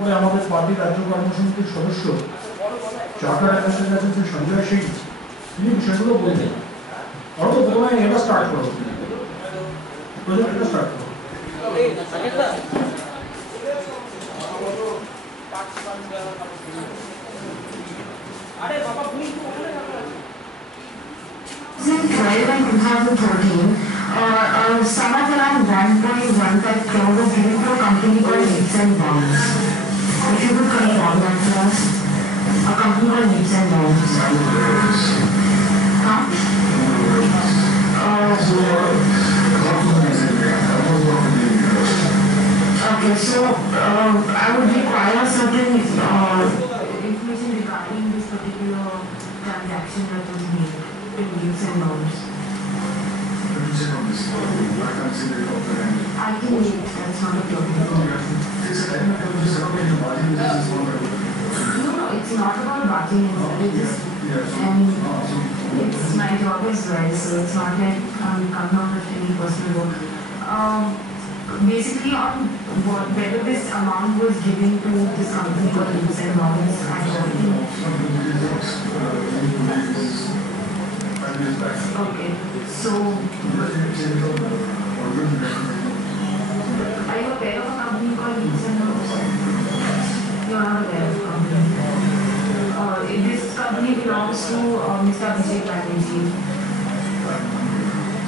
তারপরে আমাদের পার্টি রাজ্য কর্মসমিতির সদস্য চার্টার্ড অ্যাকাউন্টেন্ট সঞ্জয় সিং তিনি বিষয়গুলো বলবেন। অর্থ প্রথমে এটা স্টার্ট করো, প্রজেক্টটা স্টার্ট করো। In 2012 and 2013, a sum of around 1.15 crore was given to a company called Leaps and Bounds. If you could confirm that for us, a company called Leaps and Bounds. Huh? Okay, so I would require certain information regarding this particular transaction that was made in Leaps and Bounds. I can wait, that's not a problem. No, it's not about bargaining, it's just, and it's my job as well, so it's not like I'm coming out with any personal work. Basically on whether this amount was given to this company called Leaps and Bounds and okay, so are you aware of a company called Leaps and Bounds? You are not aware of a company. This company belongs to Mr. Abhishek Banerjee.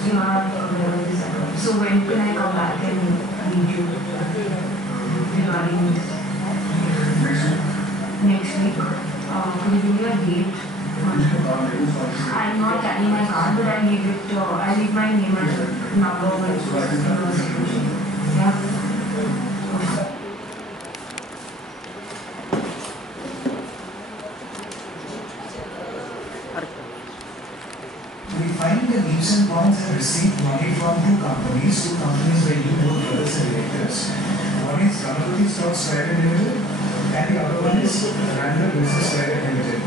You are not aware of this. So when can I come back and meet you regarding this? Next week. Could you give me a date? I'm not carrying my card, but I leave it. I leave my name and number with yeah. We find that Leaps and Bounds have received money from two companies where you know brothers and relatives. One is Ganapati Stocks Private Limited and the other one is Randall Business Private Limited.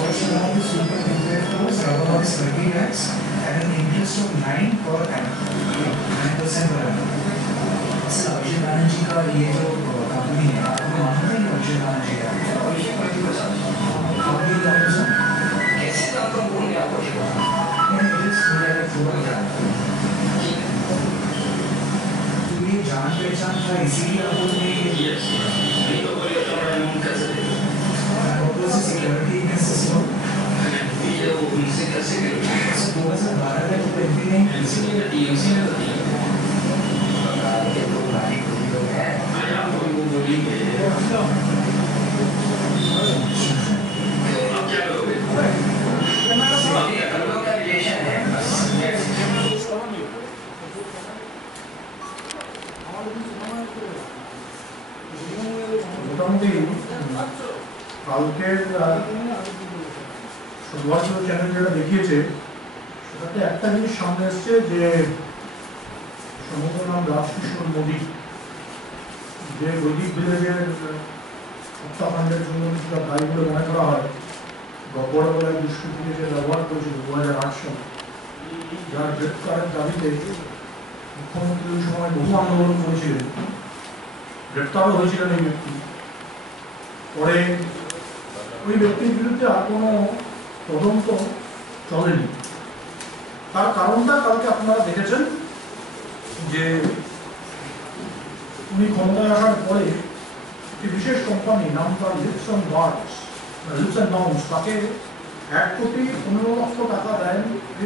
First amount is 2.25 crores, the other one is 30 lakhs at an interest of 9% per annum. Sir अभिषेक बैनर्जी का ये जो company है आपको मालूम है कि अभिषेक बैनर्जी है? अभिषेक बैनर्जी का साथ कैसे काम का बोल गया आपको? ये जान पहचान था इसीलिए आपको सिक्योरिटी सिस्टम 2012 में तो एमपी ने इसीलिए टीएमसी ने মোটামুটি কালকের সংবাদ চ্যানেল যেটা দেখিয়েছে সেটাতে একটা জিনিস সামনে এসছে যে সম্ভবত নাম রাজকিশোর মোদী, যে বৈদিক ভিলেজের হত্যাকাণ্ডের জন্য কিছুটা দায়ী বলে মনে করা হয়, বড় বড় দুষ্কৃতিকে যে ব্যবহার করেছিল 2008 সালে, যার গ্রেপ্তারের দাবিতে মুখ্যমন্ত্রী ওই সময় বহু আন্দোলন করেছিলেন, গ্রেপ্তারও হয়েছিলেন এই ব্যক্তি। পরে ওই ব্যক্তির বিরুদ্ধে আর কোনো তদন্ত চলেনি। তার কারণটা কালকে আপনারা দেখেছেন যে উনি ক্ষমতায় আসার পরে একটি বিশেষ কোম্পানি নাম তার লিপস অ্যান্ড বাউন্ডস তাকে 1,15,00,000 টাকা দেন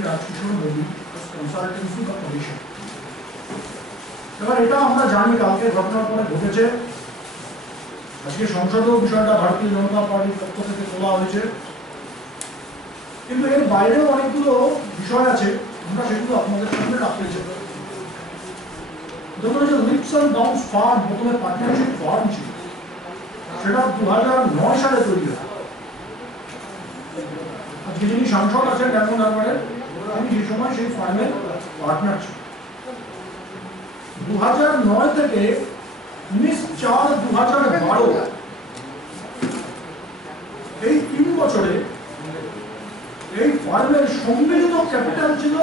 রাজকিশোর মোদী কনসালটেন্সি বা কমিশন। এবার এটা আমরা জানি কালকে ঘটনার পরে ঘটেছে, আজকে সংসদেও বিষয়টা ভারতীয় জনতা পার্টির পক্ষ থেকে তোলা হয়েছে, কিন্তু এর বাইরেও অনেকগুলো বিষয় আছে, আমরা সেগুলো আপনাদের সামনে রাখতে চাই। দেখুন, যে লিপস অ্যান্ড বাউন্ডস ফার্ম প্রথমে পার্টনারশিপ ফার্ম ছিল, সেটা 2009 সালে তৈরি হয়। আজকে যিনি সাংসদ আছেন ড্যামন হারবারের, আমি সেই সময় সেই ফার্মের পার্টনার ছিল। 2009 থেকে 19/4/2012 এই 3 বছরে এই ফার্মের সম্মিলিত ক্যাপিটাল ছিল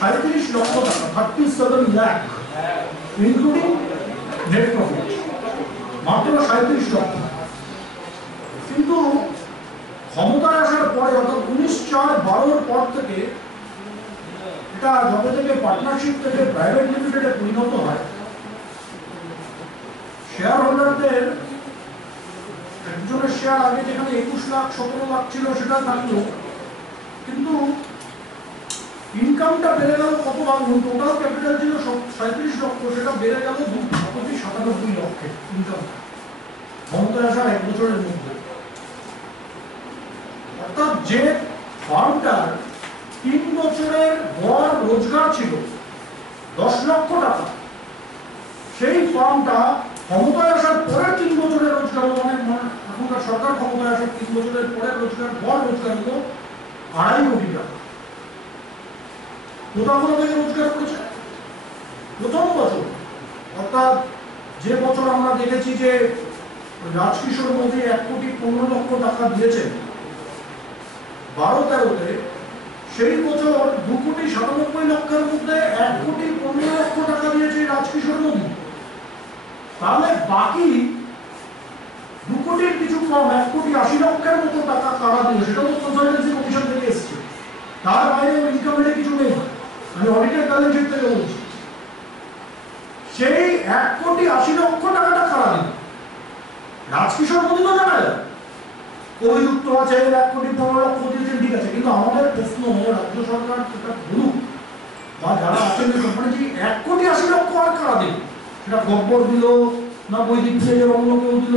37 লক্ষ টাকা, 37 লাখ, ইনক্লুডিং নেট প্রফিট। মাত্র 37 লক্ষ। কিন্তু ক্ষমতায় আসার পরে অর্থাৎ 19/4/12 পর থেকে এটা যবে থেকে পার্টনারশিপ থেকে প্রাইভেট লিমিটেডে পরিণত হয়, শেয়ার হোল্ডারদের একজনের শেয়ার আগে যেখানে 21 লাখ 17 লাখ ছিল সেটা থাকলো, কিন্তু ইনকামটা বেড়ে গেল কত ভাগ, টোটাল ক্যাপিটাল ছিল 37 লক্ষ, সেটা বেড়ে গেল 2,97 লক্ষে ইনকাম ক্ষমতায় আসার 1 বছরের মধ্যে। অর্থাৎ যে ফার্মটার 3 বছরের গড় রোজগার ছিল 10 লক্ষ টাকা, সেই ফার্মটা ক্ষমতায় আসার পরের 3 বছরের রোজগার, মানে এখনকার সরকার ক্ষমতায় আসার 3 বছরের পরের রোজগার, গড় রোজগার হলো 2.5 কোটি টাকা। কোথা থেকে রোজগার করেছে? প্রথম বছর, অর্থাৎ যে বছর আমরা দেখেছি যে রাজকিশোর মোদী 1,15,00,000 টাকা দিয়েছেন 12-13-তে, সেই বছর 2,97,00,000 মধ্যে 1,15,00,000 টাকা দিয়েছে রাজকিশোর মোদী। তাহলে বাকি 2 কোটির কিছু কম, 1,80,00,000 মতো টাকা কারা দিল, সেটা তো কনসালটেন্সি কমিশন থেকে এসছে। তার বাইরে ইনকামের কিছু নেই, আমি অডিটের ব্যালেন্স শিট থেকে বলছি। সেই 1,80,00,000 টাকাটা কারা দিল? রাজকিশোর মোদী তো জানা যায় অভিযুক্ত আছে, 1,15,00,000 দিয়েছেন, ঠিক আছে, কিন্তু আমাদের প্রশ্ন রাজ্য সরকার সেটা বলুক, বা যারা আছেন কোম্পানি, 1,80,00,000 আর কারা দিল? সেটা গব্বর দিল না বৈদিক ভিলেজের অন্য কেউ দিল,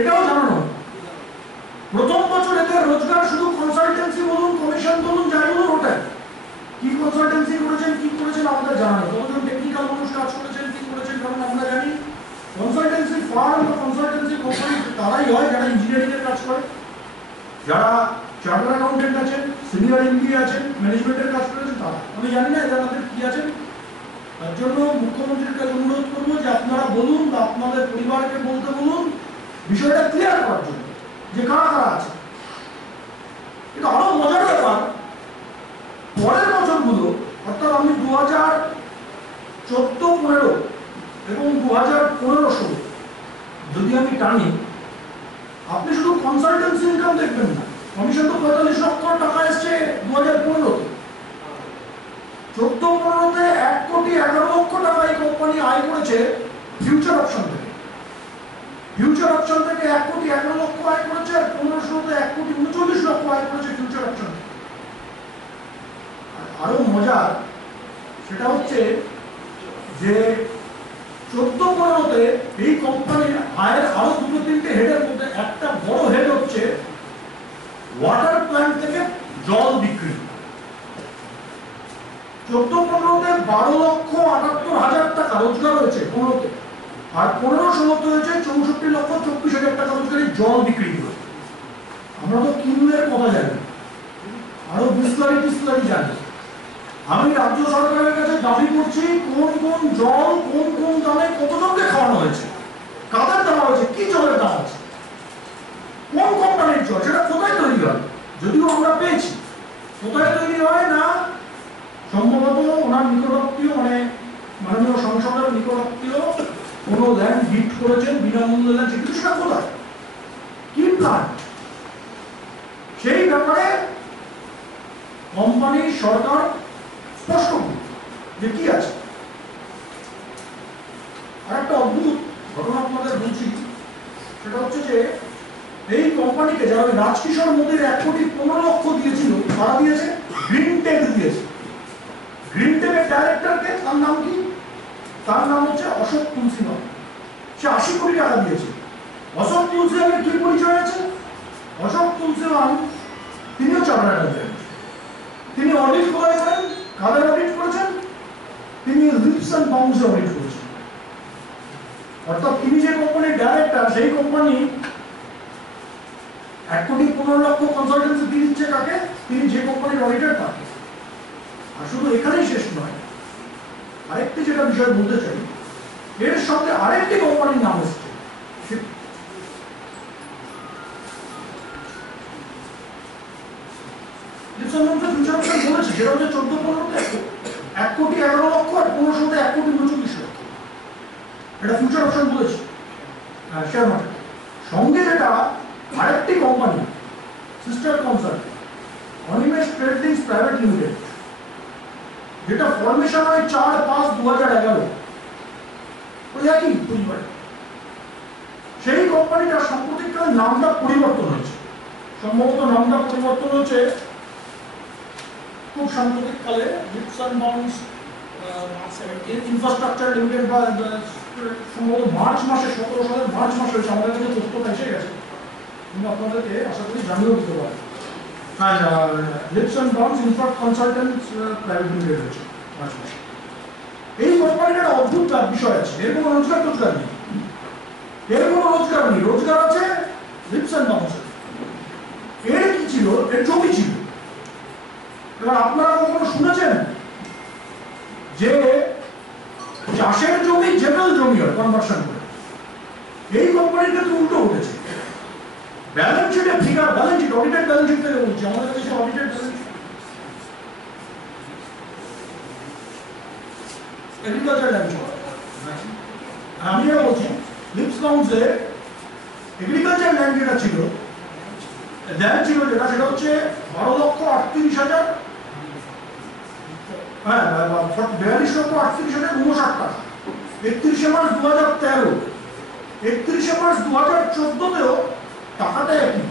এটাও জানানো। প্রথম বছর এদের রোজগার শুধু কনসালটেন্সি বলুন, কমিশন বলুন, যাই বলুন, ওটাই। কি কনসালটেন্সি করেছেন, কি করেছেন আমাদের জানা নেই, কতজন টেকনিক্যাল মানুষ কাজ করেছেন, কি করেছেন, কারণ আমরা জানি কনসালটেন্সি ফার্ম বা কনসালটেন্সি কোম্পানি তারাই হয় যারা ইঞ্জিনিয়ারিং এর কাজ করে, যারা চার্টার্ড অ্যাকাউন্টেন্ট আছেন, সিনিয়র এমবিএ আছেন, ম্যানেজমেন্টের কাজ করেছেন, তারা। আমি জানি না এরা আমাদের কি আছেন। তার জন্য মুখ্যমন্ত্রীর কাছে অনুরোধ করবো যে আপনারা বলুন বা আপনাদের পরিবারকে বলতে বলুন বিষয়টা ক্লিয়ার করার জন্য যে কারা কারা আছে। কিন্তু আরো মজার ব্যাপার, পরের বছরগুলো অর্থাৎ আমি 2014-15 এবং 2015-16 যদি আমি টানি, আপনি শুধু কনসালটেন্সি ইনকাম দেখবেন না। কমিশন তো 45 লক্ষ টাকা এসছে 2015-তে, 14-15-তে 1,11,00,000 টাকা এই কোম্পানি আয় করেছে ফিউচার অপশন থেকে। ফিউচার অপশন থেকে 1,11,00,000 আয় করেছে, আর 15-16-তে 1,39,00,000 আয় করেছে ফিউচার অপশন। আরো মজার সেটা হচ্ছে যে 14-15-তে এই কোম্পানির আয়ের আরো 2-3টে হেডের মধ্যে একটা বড় হেড হচ্ছে ওয়াটার প্ল্যান্ট থেকে জল বিক্রি। 14-15-তে 12,78,000 টাকা রোজগার হয়েছে 15-তে, আর 15-16-তে হয়েছে 64,24,000 টাকা রোজগারি জল বিক্রি করে। আমরা তো কিনলের কথা জানি, আরো বিস্তারিত জানি। আমি রাজ্য সরকারের কাছে দাবি করছি কোন কোন জল কোন কোন দামে কতজনকে খাওয়ানো হয়েছে, কাদের দেওয়া হয়েছে, কি জলের দাম আছে, কোন কোম্পানির জল, সেটা কোথায় তৈরি হয়, যদিও আমরা পেয়েছি। কোথায় তৈরি হয় না, সম্ভবত ওনার নিকটাত্মীয়, মানে মাননীয় সংসদের নিকটাত্মীয় কোনো ল্যান্ড গিফট করেছেন বিনামূল্যে ল্যান্ড, কিন্তু সেটা কোথায়, কি প্ল্যান্ট, সেই ব্যাপারে কোম্পানি সরকার স্পষ্ট যে কি আছে। আর একটা অদ্ভুত ঘটনা আপনাদের বলছি, সেটা হচ্ছে যে এই কোম্পানিকে যারা রাজকিশোর মোদীর 1,15,00,000 দিয়েছিল, তারা দিয়েছে গ্রিন টেক দিয়েছে। গ্রিন টেকের ডাইরেক্টরকে, তার নাম কি, তার নাম হচ্ছে অশোক তুলসীবান, সে 80 কোটি টাকা দিয়েছে। অশোক তুলসীবানের কি পরিচয় আছে? অশোক তুলসীবান তিনিও চার্টার্ড অ্যাকাউন্টেন্ট। তিনি অডিট করেন, কাদের অডিট করেছেন? তিনি লিপস এন্ড বাউন্ডস অডিট করেছেন। অর্থাৎ তিনি যে কোম্পানির ডাইরেক্টর, সেই কোম্পানি 1,15,00,000 কনসালটেন্সি ফি দিচ্ছে কাকে? তিনি যে কোম্পানির অডিটর তাকে। আর শুধু এখানেই শেষ নয়, আরেকটি যেটা বিষয় বলতে চাই, এর সঙ্গে আরেকটি কোম্পানির নাম এসছে, ফিউচার অপশন বলেছে, যেটা হচ্ছে 14-15-তে 1,11,00,000 আর 15-16-তে 1,39,00,000। এটা ফিউচার অপশন বলেছে। শেয়ার মার্কেট, সঙ্গে যেটা আরেকটি company sister concern Animesh tradings private limited, যেটা ফরমেশন হয় 4/5/2011, ওই একই পরিবারে। সেই কোম্পানিটার সাম্প্রতিককালে নামটা পরিবর্তন হয়েছে, সম্ভবত নামটা পরিবর্তন হয়েছে খুব সাম্প্রতিককালে, leaps and bounds infrastructure limited, বা সম্ভবত মার্চ মাসে, 17 সালের মার্চ মাসে হয়েছে। আমাদের কাছে তথ্যটা এসে গেছে, কিন্তু আপনাদেরকে আশা করি জানিয়েও দিতে পারি। হ্যাঁ, leaps and bounds infra consultants private limited হয়েছে মার্চ মাসে। এই কোম্পানিটার অদ্ভুত বিষয় আছে, এর কোনো রোজগার টোজগার নেই, এর কোনো রোজগার নেই। রোজগার আছে লিপস অ্যান্ড বাউন্ডসের। এর কি ছিল? এর জমি ছিল। এবার আপনারা কখনো শুনেছেন যে চাষের জমি জেনারেল জমি হয় কনভার্সন করে? এই কোম্পানির ক্ষেত্রে উল্টো উঠেছে। ব্যালেন্স শিটে figure, balance sheet, audited balance sheet থেকে বলছি, আমাদের কাছে audited balance sheet, agriculture land. আমি বলছি লিপস বাউন্ডসে এগ্রিকালচার ল্যান্ড যেটা ছিল, ল্যান্ড ছিল যেটা, সেটা হচ্ছে 12,38,000, হ্যাঁ 42,38,059 টাকা। 31শে মার্চ 2013, 31শে মার্চ 2014তেও টাকাটা একই,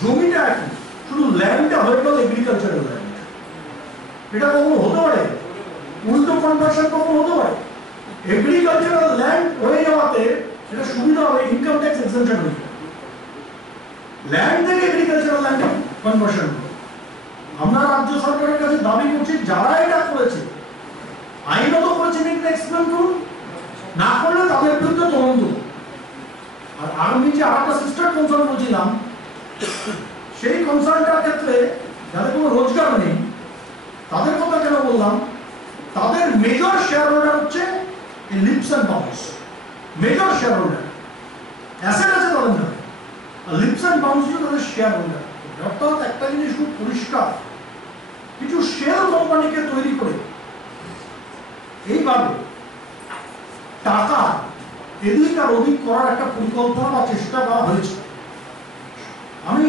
জমিটা একই, শুধু ল্যান্ডটা হয়ে গেল এগ্রিকালচারাল ল্যান্ড। এটা কখনো হতে পারে? উল্টো কনভার্সন কখনো হতে পারে? এগ্রিকালচারাল ল্যান্ড হয়ে যাওয়াতে এটা সুবিধা হবে, ইনকাম ট্যাক্স এক্সেম্পশন হয়ে যাবে। ল্যান্ড থেকে এগ্রিকালচারাল ল্যান্ড কনভার্সন। আমরা রাজ্য সরকারের কাছে দাবি করছি, যারা এটা করেছে আইনত করেছে, এটা এক্সপ্লেন করুন, না করলে তাদের বিরুদ্ধে তদন্ত। আর আমি যে আরেকটা সিস্টার কনসার্ন বলছিলাম, সেই কনসার্নটার ক্ষেত্রে যাদের কোনো রোজগার নেই, তাদের কথা কেন বললাম? তাদের মেজর শেয়ার হোল্ডার হচ্ছে এই leaps and bounds, major share holder, asset আছে তাদের নামে, আর লিপস অ্যান্ড বাউন্ডস হচ্ছে তাদের শেয়ার হোল্ডার। অর্থাৎ একটা জিনিস খুব পরিষ্কার, কিছু শেল কোম্পানিকে তৈরি করে এইভাবে টাকা এদিক আর ওদিক করার একটা পরিকল্পনা বা চেষ্টা করা হয়েছে। আমি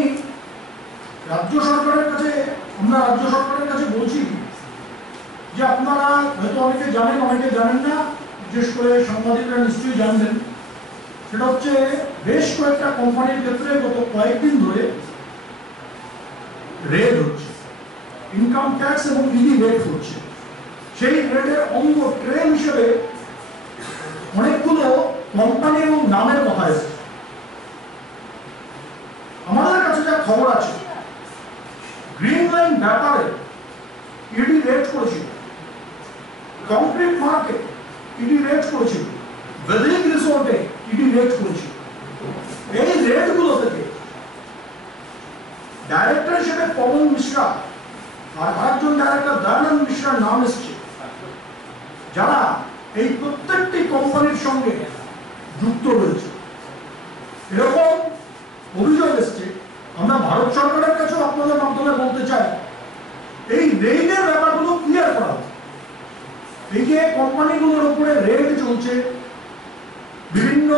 রাজ্য সরকারের কাছে, আমরা রাজ্য সরকারের কাছে বলছি যে আপনারা হয়তো অনেকে জানেন, অনেকে জানেন না, বিশেষ করে সাংবাদিকরা নিশ্চয়ই জানবেন, সেটা হচ্ছে বেশ কয়েকটা কোম্পানির ক্ষেত্রে গত কয়েকদিন ধরে রেড হচ্ছে, ইনকাম ট্যাক্স এবং ইডি রেড হচ্ছে। সেই রেডের অঙ্গ ট্রেন হিসেবে অনেকগুলো কোম্পানি এবং নামের কথা এসেছে। আমাদের কাছে যা খবর আছে, গ্রিন লাইন ব্যাপারে ইডি রেড করেছিল, কংক্রিট মার্কেট ইডি রেড করেছিল, বেদিক রিসোর্টে ইডি রেড করেছিল। এই রেডগুলো থেকে ডাইরেক্টর হিসেবে পবন মিশ্রা আর আরেকজন ডাইরেক্টর দয়ানন্দ মিশ্রার নাম এসছে, যারা এই প্রত্যেকটি কোম্পানির সঙ্গে যুক্ত রয়েছে। এরকম অভিযোগ এসছে। আমরা ভারত সরকারের কাছেও আপনাদের মাধ্যমে বলতে চাই, এই রেডের ব্যাপারগুলো ক্লিয়ার করা হবে। এই যে কোম্পানিগুলোর উপরে রেড চলছে, বিভিন্ন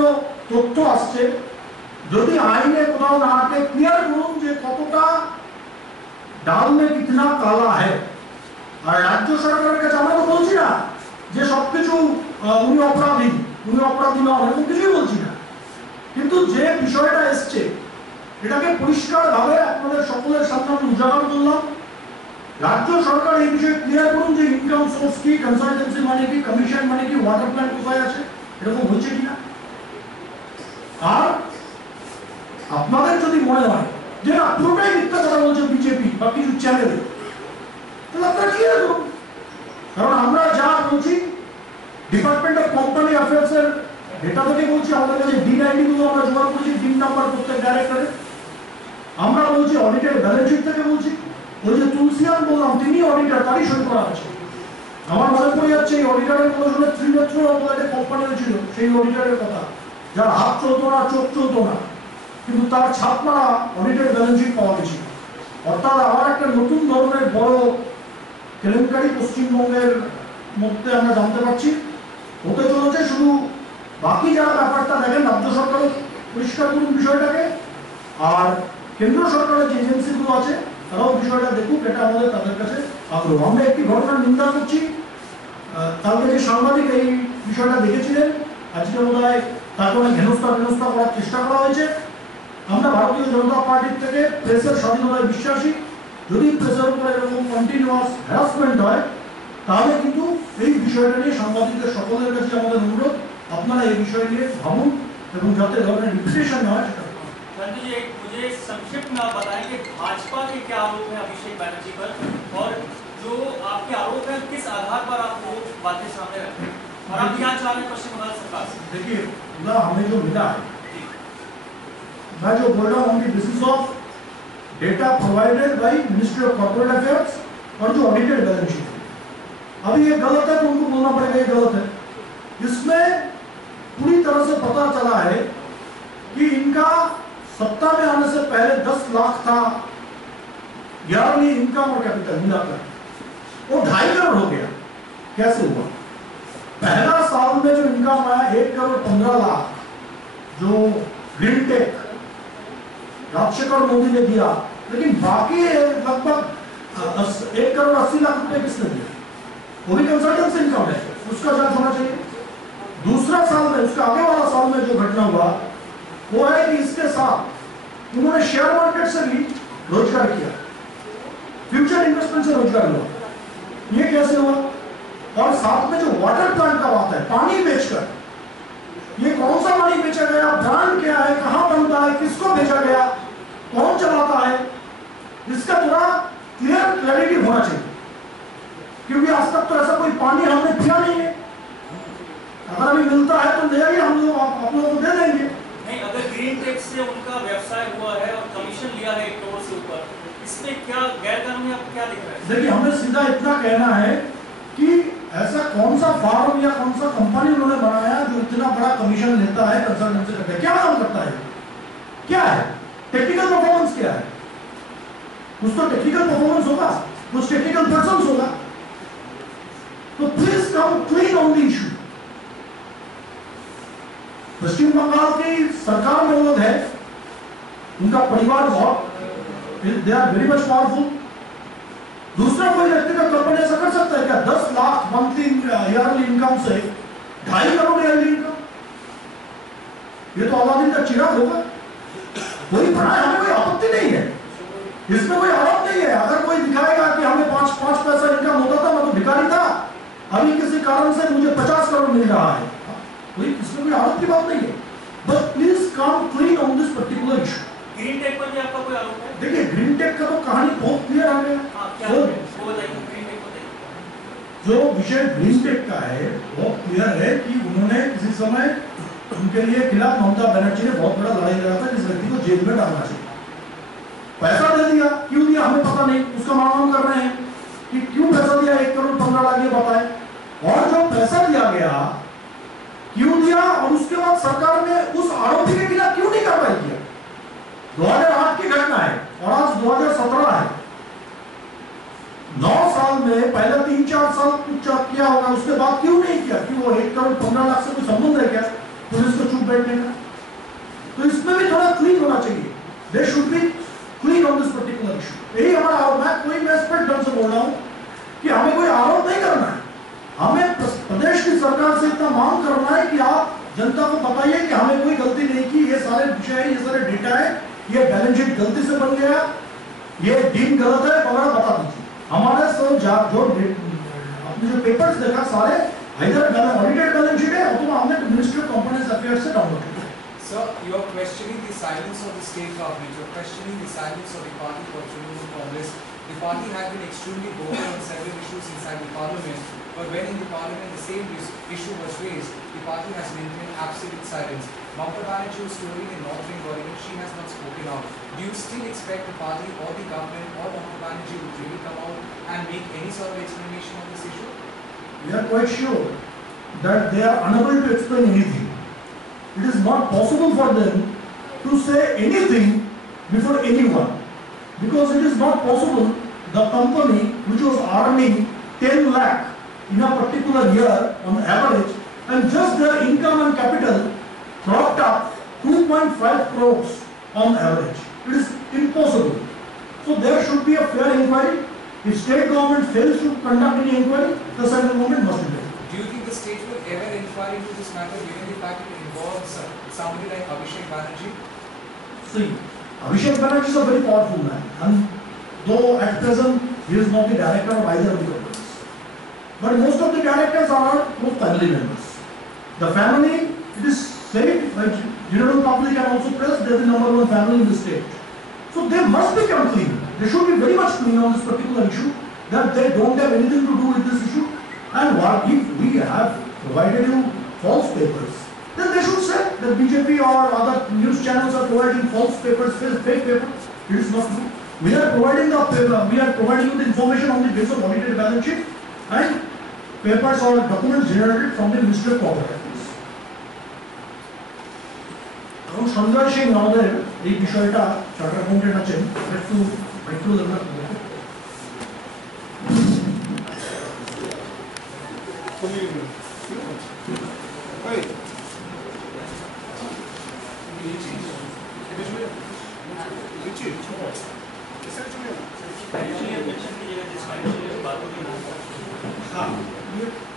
তথ্য আসছে, যদি আইনে কোথাও না আটে ক্লিয়ার করুন যে কতটা ডাল মে কিতনা কালা হ্যায়। আর রাজ্য সরকারের কাছে আমরা তো বলছি না যে সবকিছু উনি অপরাধী, উনি অপরাধী নন, এরকম কিছুই বলছি না, কিন্তু যে বিষয়টা এসছে এটাকে পরিষ্কারভাবে আপনাদের সকলের সামনে আমি উজাগর করলাম। রাজ্য সরকার এই বিষয়ে ক্লিয়ার করুন যে ইনকাম সোর্স কি, কনসালটেন্সি মানে কি, কমিশন মানে কি, ওয়াটার প্ল্যান্ট কোথায় আছে, এরকম হচ্ছে কিনা। আর আপনাদের যদি মনে হয় যে না পুরোটাই মিথ্যা কথা বলছে বিজেপি বা কিছু চ্যানেলে, তাহলে আপনারা ক্লিয়ার করুন। কারণ আমরা যা বলছি ডিপার্টমেন্ট অফ কোম্পানি অ্যাফেয়ার্স এর ডেটা থেকে বলছি, আমাদের কাছে D90 গুলো আমরা জোগাড় করেছি, 3 নাম্বার প্রত্যেক ডাইরেক্টরে। আমরা বলছি অডিটেড ব্যালেন্স শিট থেকে বলছি। ওই যে তুলসিয়ান বললাম, তিনি অডিটর, তারই সই করা আছে। আমার মনে পড়ে যাচ্ছে এই অডিটরের কথা শুনে ত্রিনেত্র বলে একটা কোম্পানি ছিল, সেই অডিটরের কথা, যার হাত চলতো না, চোখ চলতো না, কিন্তু তার ছাপ মারা অডিটেড ব্যালেন্স শিট পাওয়া গেছিল। অর্থাৎ আবার একটা নতুন ধরনের বড় কেলেঙ্কারি পশ্চিমবঙ্গের মধ্যে আমরা জানতে পারছি হতে চলেছে। শুধু বাকি যারা ব্যাপারটা দেখেন, রাজ্য সরকারও পরিষ্কার করুন বিষয়টাকে, আর কেন্দ্র সরকারের যে এজেন্সিগুলো আছে তারাও বিষয়টা দেখুক, এটা আমাদের তাদের কাছে আগ্রহ। আমরা একটি ঘটনার নিন্দা করছি, কালকে যে সাংবাদিক এই বিষয়টা দেখেছিলেন, আজকে বোধহয় তাকে অনেক হেনস্থা করার চেষ্টা করা হয়েছে। আমরা ভারতীয় জনতা পার্টির থেকে প্রেসের স্বাধীনতায় বিশ্বাসী। যদি প্রেসের উপরে এরকম কন্টিনিউয়াস হ্যারাসমেন্ট হয় তাহলে কিন্তু এই বিষয়টা নিয়ে সাংবাদিকদের সকলের কাছে আমাদের অনুরোধ, আপনারা এই বিষয় নিয়ে ভাবুন এবং যাতে ধরনের রিপিটেशन না হয় সেটা। संजय जी, मुझे संक्षिप्त में आप बताएं कि भाजपा के क्या आरोप है अभिषेक बैनर्जी पर, और जो आपके आरोप है किस आधार पर आप वो बातें सामने रखते हैं, और आप क्या चाह रहे हैं पश्चिम बंगाल सरकार से? देखिए, हमें जो मिला है, मैं जो बोल रहा हूँ on the basis of data provided by ministry of corporate affairs और जो ऑडिटेड बैलेंस शीट है। अभी ये गलत है तो उनको बोलना पड़ेगा ये गलत है। इसमें पूरी तरह से पता चला है कि इनका सत्ता में आने से पहले 10 लाख था ईयरली इनकम और कैपिटल मिलाकर, वो 2.5 करोड़ हो गया। कैसे हुआ? पहला साल में जो इनकम आया 1 करोड़ 15 लाख जो ग्रीन टेक राजशेखर मोदी ने दिया, लेकिन बाकी लगभग 1 करोड़ 80 लाख रुपए किसने दिया? वो भी कंसल्टेंसी इनकम है, उसका जांच होना चाहिए। दूसरा साल में, उसका आगे वाला साल में जो घटना हुआ वो है कि इसके साथ उन्होंने शेयर मार्केट से भी रोजगार किया, फ्यूचर इन्वेस्टमेंट से रोजगार हुआ। ये कैसे हुआ? और साथ में जो वाटर प्लांट का बात है, पानी बेचकर, ये कौन सा पानी बेचा गया, ब्रांड क्या है, कहां बनता है, किसको बेचा गया, कौन चलाता है, इसका थोड़ा क्लियर क्लैरिटी होना चाहिए, क्योंकि आज तक तो ऐसा कोई पानी हमने पिया नहीं है। अगर अभी मिलता है तो ले आइए, हम लोग आप लोगों को दे देंगे। नहीं, अगर ग्रीन टेक से उनका व्यवसाय हुआ है और कमीशन लिया है 1 करोड़ से ऊपर, इसमें क्या गैर कानूनी आपको क्या दिख रहा है? देखिए, हमें सीधा इतना कहना है कि ऐसा कौन सा फार्म या कौन सा कंपनी उन्होंने बनाया जो इतना बड़ा कमीशन लेता है, कंसल्टेंसी करता है, क्या काम करता है, क्या है, टेक्निकल परफॉर्मेंस क्या है? कुछ तो टेक्निकल परफॉर्मेंस होगा, कुछ टेक्निकल पर्सन होगा। तो please come clean on the issue. Paschim Bangal की सरकार में लोग है, उनका परिवार बहुत, they are very much powerful. दूसरा कोई व्यक्तिगत कंपनी ऐसा कर सकता है क्या? 10 लाख मंथली ईयरली इनकम से 2.5 करोड़ ईयरली इनकम, ये तो अलादीन का चिराग होगा। कोई बनाए, हमें कोई आपत्ति नहीं है, इसमें कोई आरोप नहीं है। अगर कोई दिखाएगा कि हमें 5 पैसा इनकम होता था, मैं तो भिखारी था, अभी किसी कारण से मुझे 50 करोड़ मिल रहा है, कोई इसमें कोई आरोप की बात नहीं है। But please come clean on this particular issue. Green tech पर भी आपका कोई आरोप है? देखिए, ग्रीन टेक का तो कहानी बहुत क्लियर आ गया। क्या तो वो बताइए, ग्रीन टेक बताइए। जो विषय ग्रीन टेक का है बहुत क्लियर है कि उन्होंने किसी समय उनके लिए खिलाफ ममता बनर्जी ने बहुत बड़ा लड़ाई लड़ा था, जिस व्यक्ति को जेल में डालना चाहिए। पैसा दे दिया, क्यों दिया हमें पता नहीं, उसका मांग कर रहे हैं कि क्यों पैसा दिया, 1 करोड़ 15 लाख, ये बताए। और जो पैसा दिया गया क्यों दिया, और उसके बाद सरकार ने उस आरोपी के खिलाफ क्यों नहीं कार्रवाई किया? 2008 की घटना है और आज 2017 है। 9 साल में पहले 3-4 साल कुछ किया होगा, उसके बाद क्यों नहीं किया? क्यों वो 1 करोड़ 15 लाख से कोई संबंध है क्या पुलिस को चुप बैठने का? तो इसमें भी थोड़ा क्लीन होना चाहिए। They should be clean on this particular issue. यही हमारा आरोप है। कोई मैं स्पष्ट ढंग से बोल रहा हूं कि हमें कोई आरोप नहीं करना है, हमें प्रदेश की सरकार से इतना मांग करना है कि आप जनता को बताइए कि हमें कोई गलती नहीं की, ये सारे विषय है, ये सारे डेटा है, ये बैलेंस शीट गलती से बन गया, ये डीन गलत है, वगैरह बता दीजिए। हमारे जो आपने जो पेपर्स देखा सारे इधर ऑडिटेड बैलेंस शीट है, तो हमने मिनिस्ट्री ऑफ कंपनीज अफेयर्स से डाउनलोड किया। Sir, you are questioning the silence of the state government. You are questioning the silence of the party for Trinamool Congress. The party has been extremely vocal on several issues inside the parliament, but when in the parliament the same issue was raised, the party has maintained absolute silence. Mamata Banerjee's story in North Bengal, she has not spoken out. Do you still expect the party or the government or Mamata Banerjee would really come out and make any sort of explanation on this issue? We are quite sure that they are unable to explain anything. It is not possible for them to say anything before anyone, because it is not possible. The company which was earning 10 lakh in a particular year on average, and just their income and capital dropped up 2 2.5 crores on average. It is impossible. So there should be a fair inquiry. If state government fails to conduct any inquiry, the central government must be there. Do you think the state will ever inquire into this matter given the fact it involves somebody like Abhishek Banerjee? See, Abhishek Banerjee is a very powerful man, and though at present he is not the director of either of the companies, but most of the directors are both family members. The family, it is said by general public and also press, they are the number one family in the state. So they must become clean. They should be very much clean on this particular issue, that they don't have anything to do with this issue. And what if we have provided you false papers, then they should say that BJP or other news channels are providing false papers, fake papers. It is not true. We are providing you the information on the basis of audited balance sheet and papers or documents generated from the Ministry of Corporate Affairs. এবং সঞ্জয় সিং আমাদের এই বিষয়টা charter accountant আছেন, একটু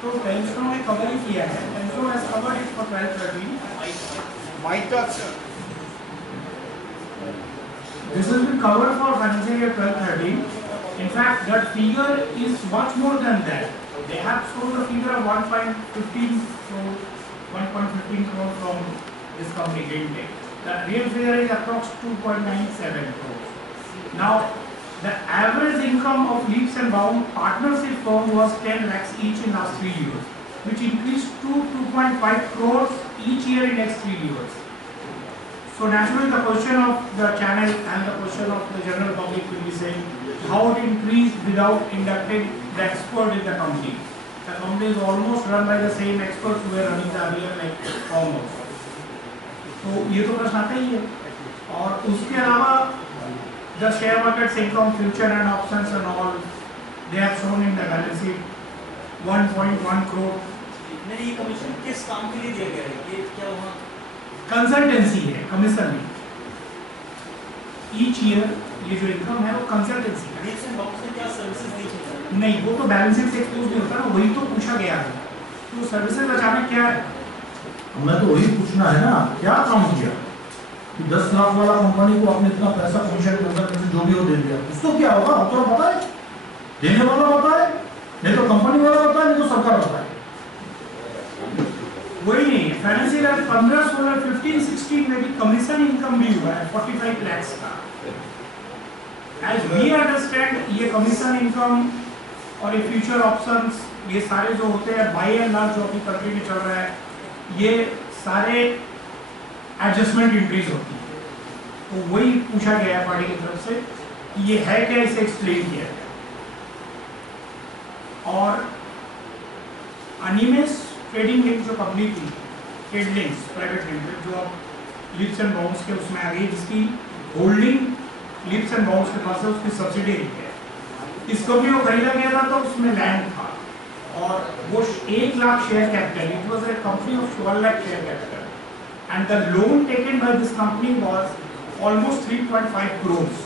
तो पेंशनों में cover ही किया है, पेंशनों has covered it for 12-13. This has been covered for financial year 12-13. In fact, that figure is much more than that. They have shown the figure of 1.15 crore from this company Greentech. The real figure is approximately 2.97 crores. Now, the average income of Leaps and Bounds partnership firm was 10 lakhs each in last 3 years, which increased to 2.5 crores each year in next 3 years. So naturally the question of the channel and the question of the general public will be saying how it increased without inducting the expert in the company. The company is almost run by the same experts who were running the earlier like firm also. तो ये तो प्रश्न आता ही है। और उसके अलावा the share markets income, future and options and all, they have shown in the balance sheet 1.1 crore. नहीं, ये कमीशन किस काम के लिए दिया गया है? ये क्या वहाँ कंसल्टेंसी है, कमीशन नहीं। Each year ये जो इनकम है वो कंसल्टेंसी है। लीप्स एंड बाउंड्स ने क्या सर्विसेज दी थी? नहीं, वो तो बैलेंस शीट से एक्सक्लूड नहीं होता ना, वही तो पूछा गया है। तो सर्विसेज अचानक क्या है? हमें तो वही पूछना है ना, क्या काम किया कि 10 लाख वाला कंपनी को आपने इतना पैसा कमीशन के अंदर जो भी हो दे दिया, उसको क्या होगा? तो पता है, देने वाला पता है, नहीं तो कंपनी वाला पता है, नहीं तो सरकार पता है। वही नहीं, फाइनेंशियल ईयर 15, 16, 15, 16 में भी कमीशन इनकम भी हुआ है 45 लाख का। As we understand, ये कमीशन इनकम और ये फ्यूचर ऑप्शंस, ये सारे जो होते हैं बाय एंड लार्ज जो अभी कंट्री में चल रहा है, ये सारे एडजस्टमेंट इंक्रीज होती है। तो वही पूछा गया है पार्टी की तरफ से कि ये है क्या, इसे एक्सप्लेन किया गया। और अनिमेश ट्रेडिंग लिंक जो कंपनी थी, ट्रेड लिंक्स प्राइवेट लिमिटेड, जो अब लीप्स एंड बाउंड्स के उसमें आ गई, जिसकी होल्डिंग लीप्स एंड बाउंड्स के पास है, उसकी सब्सिडियरी है। इस कंपनी को खरीदा गया था तो उसमें लैंड था और वो 1 lakh share capital, it was a company of 12 lakh share capital, and the loan taken by this company was almost 3.5 crores,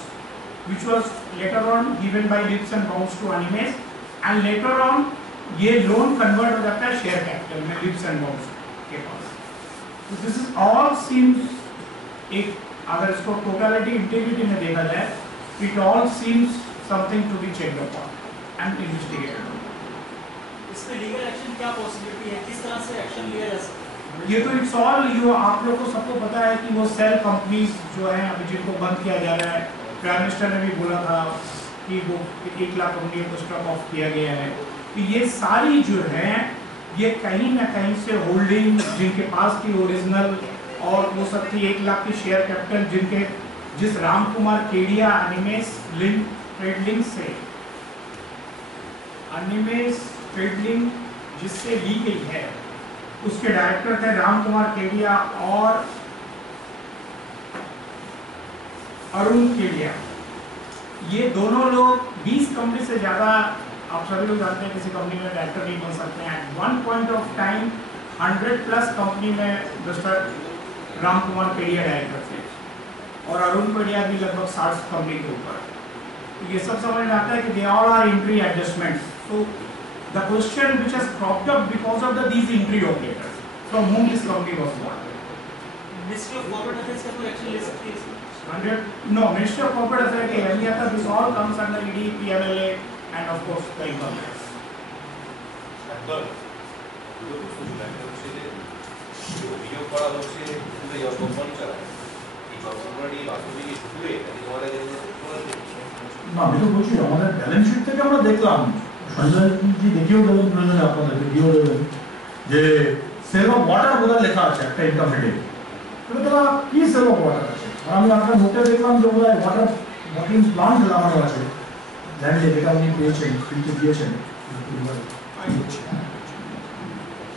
which was later on given by Leaps and Bounds to Animes, and later on ये loan convert हो जाता है share capital में Leaps and Bounds के पास। तो this is all seems, एक अगर इसको टोटलिटी इंटीग्रिटी में देखा जाए, it all seems something to be checked upon and investigated. इस पे लीगल एक्शन क्या पॉसिबिलिटी है? किस तरह से एक्शन लिया जा सकता है? ये तो इट्स ऑल यू, आप लोग को सबको पता है कि वो सेल कंपनीज जो है अभी जिनको बंद किया जा रहा है, प्राइम मिनिस्टर ने भी बोला था कि वो 1 लाख कंपनी को स्टॉप ऑफ किया गया है। तो ये सारी जो है ये कहीं ना कहीं से होल्डिंग जिनके पास थी ओरिजिनल, और वो सब थी 1 लाख की शेयर कैपिटल जिनके, जिस Ram Kumar Kedia Animesh link trade link से, अनिमेश ट्रेड लिंक जिससे ली गई है, उसके डायरेक्टर थे राम कुमार केडिया और अरुण केडिया। ये दोनों लोग 20 कंपनी से ज़्यादा, आप सभी लोग जानते हैं किसी कंपनी में डायरेक्टर नहीं बन सकते हैं। At one point of time 100+ company में मिस्टर राम कुमार पेड़िया डायरेक्टर थे और अरुण पेड़िया भी लगभग 60 कंपनी के ऊपर। तो ये सब समझ में आता है कि they all are entry adjustments. So the question which has cropped up because of the these entry operators from whom this company was bought. Ministry of corporate affairs का कोई एक्शन ले सकती है? No, Ministry of Corporate Affairs के area था, this all comes under ED, PMLA and of course the income tax. অভিযোগ করা হচ্ছে স্কুলে জল কোম্পানি চালায়, এই জল কোম্পানি বাস্তবিক স্কুলে তোমাদের না, আমি তো বলছি আমাদের ব্যালেন্স শিট থেকে আমরা দেখলাম, সঞ্জয়জি দেখিয়েও দেবেন প্রয়োজনে আপনাদেরকে, দিয়েও দেবেন যে সেল অফ ওয়াটার বোধহয় লেখা আছে একটা ইনকাম হেডে। তারা কি সেল অফ ওয়াটার আছে? আর আমি আপনার নোটে দেখলাম যে বোধহয় ওয়াটার বটলিং প্লান্ট লাগানো আছে, জানি যেটা উনি পেয়েছেন, ফ্রিতে দিয়েছেন।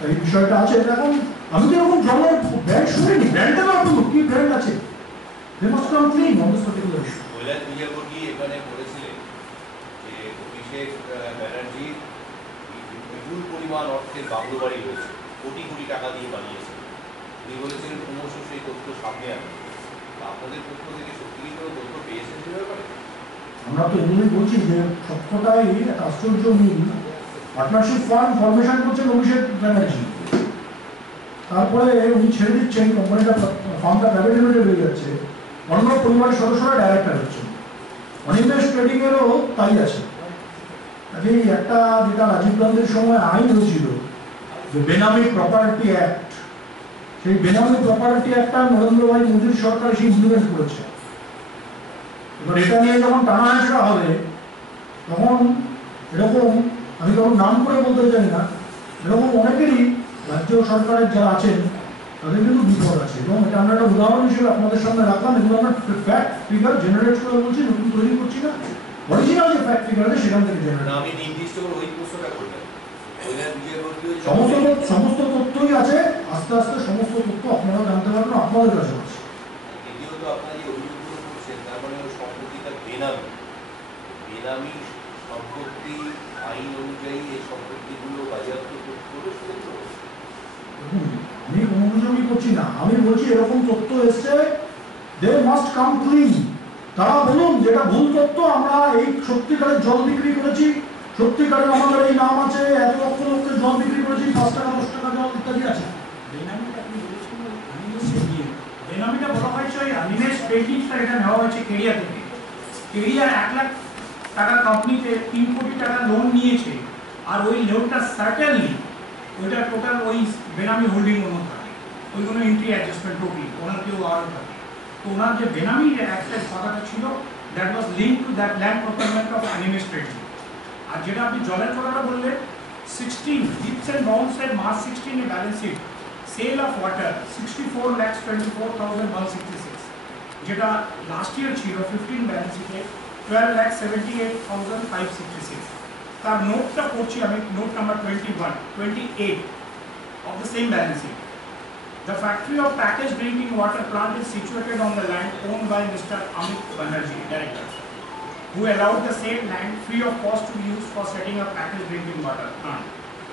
এই বিষয়টা আছে। এখন আমি তো এরকম জলের ব্র্যান্ড শুনিনি, ব্র্যান্ডটা না বলুন কি ব্র্যান্ড আছে, they must come clean on this particular issue. Kailash বিজয়বর্গী এখানে বলেছিলেন যে অভিষেক ব্যানার্জি বিপুল পরিমাণ অর্থের বাংলো বাড়ি রয়েছে, কোটি কোটি টাকা দিয়ে বানিয়েছে। উনি বলেছিলেন ক্রমশ সেই তথ্য সামনে আনে। আপনাদের পক্ষ থেকে সত্যি কি কোনো তথ্য পেয়েছেন সে ব্যাপারে? আমরা তো এগুলোই বলছি যে সত্যটাই একটা আশ্চর্য মিল। পার্টনারশিপ ফার্ম ফরমেশন করছেন অভিষেক ব্যানার্জি, তারপরে উনি ছেড়ে দিচ্ছেন, কোম্পানিটা ফার্মটা প্রাইভেট লিমিটেড হয়ে যাচ্ছে, অন্য পরিবারের সদস্যরা ডাইরেক্টর হচ্ছেন। অনিমেষ ট্রেডিং এরও তাই আছে। কাজেই একটা যেটা রাজীব গান্ধীর সময় আইন হয়েছিল যে বেনামি প্রপার্টি অ্যাক্ট, সেই বেনামি প্রপার্টি অ্যাক্টটা নরেন্দ্র ভাই মোদীর সরকার সেই ইমপ্লিমেন্ট করেছে। এবার এটা নিয়ে যখন টানাহেঁচড়া হবে তখন এরকম, আমি তখন নাম করে বলতে চাই না, এরকম অনেকেরই রাজ্য সরকারের যারা আছেন তাদের কিন্তু বিপদ আছে। এবং এটা আমরা একটা উদাহরণ হিসেবে আপনাদের সামনে রাখলাম। এগুলো আমরা ফ্যাক্ট ফিগার জেনারেট করে বলছি, নতুন তৈরি করছি না। অরিজিনাল যে ফ্যাক্ট ফিগার আছে সেখান থেকে জেনারেট। না, আমি নির্দিষ্ট করে ওই প্রশ্নটা করলাম। কৈলাস বিজয়বর্গী সমস্ত তথ্যই আছে, আস্তে আস্তে সমস্ত তথ্য আপনারা জানতে পারবেন, আপনাদের কাছে আছে। দ্বিতীয়ত আপনারা যে অভিযোগগুলো করছেন তার মানে ওই সম্পত্তিটা বেনামি, বেনামি সম্পত্তি আইন অনুযায়ী এই সম্পত্তিগুলো বাজেয়াপ্ত করতে সুযোগ। আমি কোনো অভিযোগই করছি না, আমি বলছি এরকম তথ্য এসছে, দে মাস্ট কাম ক্লিন। তারা বলুন যেটা ভুল তথ্য, আমরা এই সত্যিকারের জল বিক্রি করেছি, সত্যিকারের আমাদের এই নাম আছে, এত লক্ষ লোককে জল বিক্রি করেছি, 5 টাকা 10 টাকা জল ইত্যাদি আছে। বেনামিটা আপনি বলেছেন অনিমেষে গিয়ে, বেনামিটা বলা হয়েছে ওই অনিমেষ পেইন্টিংসটা, এটা নেওয়া হয়েছে কেরিয়া থেকে। কেরিয়া 1 লাখ টাকা কোম্পানিতে 3 কোটি টাকা লোন নিয়েছে, আর ওই লোনটা সার্টেনলি ওইটা টোটাল ওই বেনামি হোল্ডিং ওনার থাকে, ওই কোনো এন্ট্রি অ্যাডজাস্টমেন্ট টোটালি ওনার কেউ আরও থাকে। তো ওনার যে বেনামি অ্যাক্সেস কথাটা ছিল, that was link to that land procurement of Animesh trading. আর যেটা আপনি জলের কথাটা বললেন, 16 ডিপস অ্যান্ড বাউন্সের মার্চ 16 এ balance sheet sale of water 64,24,166, যেটা লাস্ট ইয়ার ছিল 15 ব্যালেন্স শিটে 12,78,566। তার নোটটা পড়ছি আমি, note number 28 of the same balance sheet. The factory of packaged drinking water plant is situated on the land owned by Mr. Amit Banerjee, director, who allowed the same land free of cost to be used for setting up packaged drinking water plant.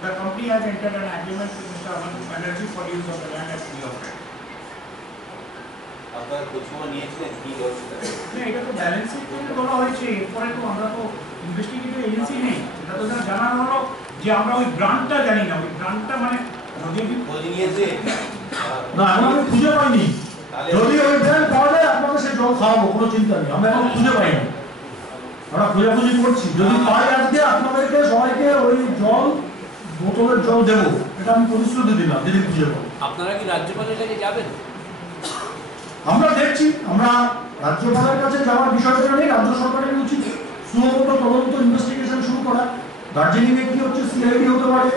The company has entered an agreement with Mr. Amit Banerjee for use of the land as free of rent. আপনারা খোঁজখবর নিয়েছিলেন কি হচ্ছে? না, এটা তো balance sheet থেকে বলা হয়েছে, এরপরে তো আমরা তো ইনভেস্টিগেটিভ এজেন্সি নেই। এটা তো যা জানানো হলো যে আমরা ওই গ্রান্টটা জানি না, ওই গ্রান্টটা মানে খোঁজ নিয়েছে না, আমরা খুঁজে পাইনি। যদি ওই ব্র্যান্ড পাওয়া যায় আপনাদের সে জল খাওয়াবো, কোনো চিন্তা নেই। আমরা এখন খুঁজে পাইনি, আমরা খোঁজাখুঁজি করছি। যদি পাই আজকে আপনাদেরকে সবাইকে ওই জল, বোতলের জল দেবো, এটা আমি প্রতিশ্রুতি দিলাম যদি খুঁজে পাবো। আপনারা কি রাজ্যপালের কাছে যাবেন? আমরা দেখছি, আমরা রাজ্যপালের কাছে যাওয়ার বিষয়টা নেই, রাজ্য সরকারের উচিত সুমতো তদন্ত ইনভেস্টিগেশন শুরু করা। দার্জিলিংয়ে কি হচ্ছে সিআইডি হতে পারে,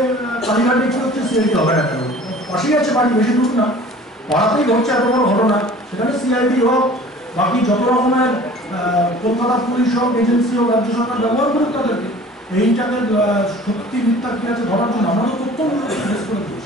কালীঘাটে কি হচ্ছে সিআইডি হবে না কেন? পাশেই আছে বাড়ি, বেশি দূর না, পাড়াতেই ঘটছে এত বড় ঘটনা, সেখানে সিআইডি হোক, বাকি যত রকমের কলকাতা পুলিশ হোক, এজেন্সি হোক, রাজ্য সরকার ব্যবহার করুক তাদেরকে এইটাকে সত্যি মিথ্যা কি আছে ধরার জন্য। আমরা তো তথ্য বেশ করে দিই।